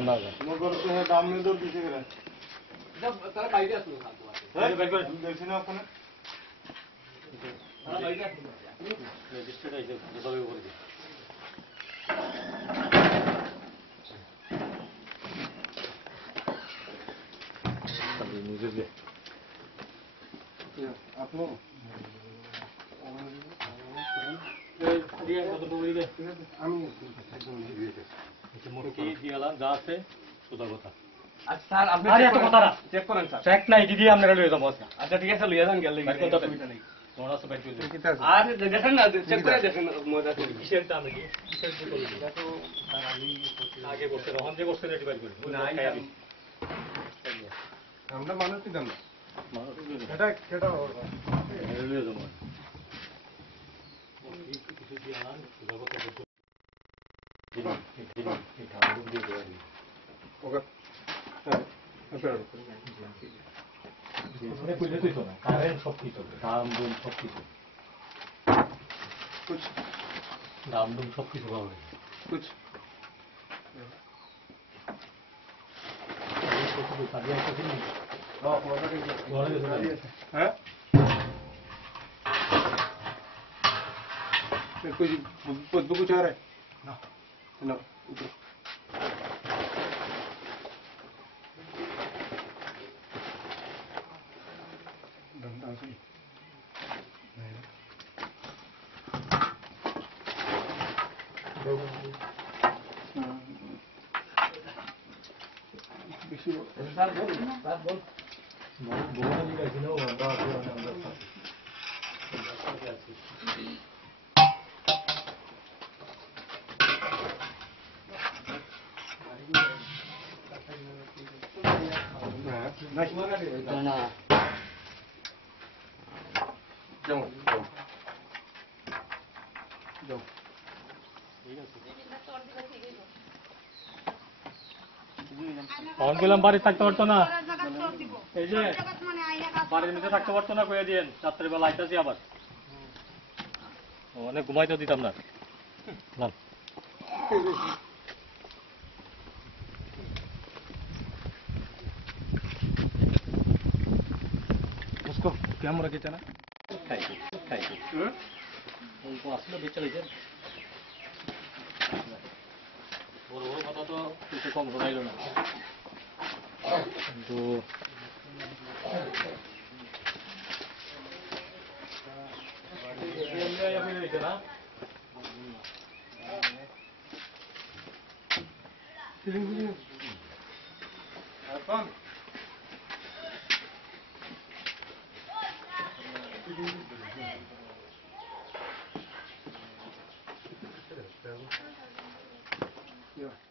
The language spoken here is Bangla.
না যায় মগর তো দাম নিয়ে দৌড় দিছে গেলে তারা বাইরে আসলো খাদ্য আছে হ্যাঁ বের করে দেখছি না ওখানে তারা বাইরে আসলো রেজিস্টার্ড আছে সবাই করে দিই নিজে দে আপনি আমি মোটকি দিয়ালাম যা আছে সোজা কথা আচ্ছা স্যার আপনি চেক করেন স্যার চেক নাই দিদি আপনারা লয়ে যাবো আচ্ছা ঠিক আছে লইয়া যান গেলে বাইর করতে হবে তোমার আছে বাইর করে আর দেখেন না চেক করে দেখেন মজা করে কিসের দাম নাকি কিসের কি করব এটা তো আমি আগে করতে রহন যে করতে রেডি বাইর করি আমরা মানুষ দিতাম না মানুষ এটা কেটা লয়ে যাবো কিছু দিয়ালাম সোজা কথা ওকে কারেন্ট সব কিছু দাম দুম সব কিছু দাম দুম সব কিছু পাবে कुछ हाँ कुछ कुछ आ रहा है ना उधर डंडा से স্যার বল স্যার বল বহু গেছিল আমরা না जाओ जाओ ফোন গেলাম বাড়ি থাকতে পারতো না এই যে বাড়ির মধ্যে থাকতে পারতো না কয়ে দিয়েন রাত্রেবেলা আইতাছি আবার অনেক ঘুমাইতে দিতাম না না उसको क्या मुरा के चना খাই অল্প আসলে বেঁচে গেছে বড় বড় কথা তো কিছু কম শোনাইল না কিন্তু না Yeah.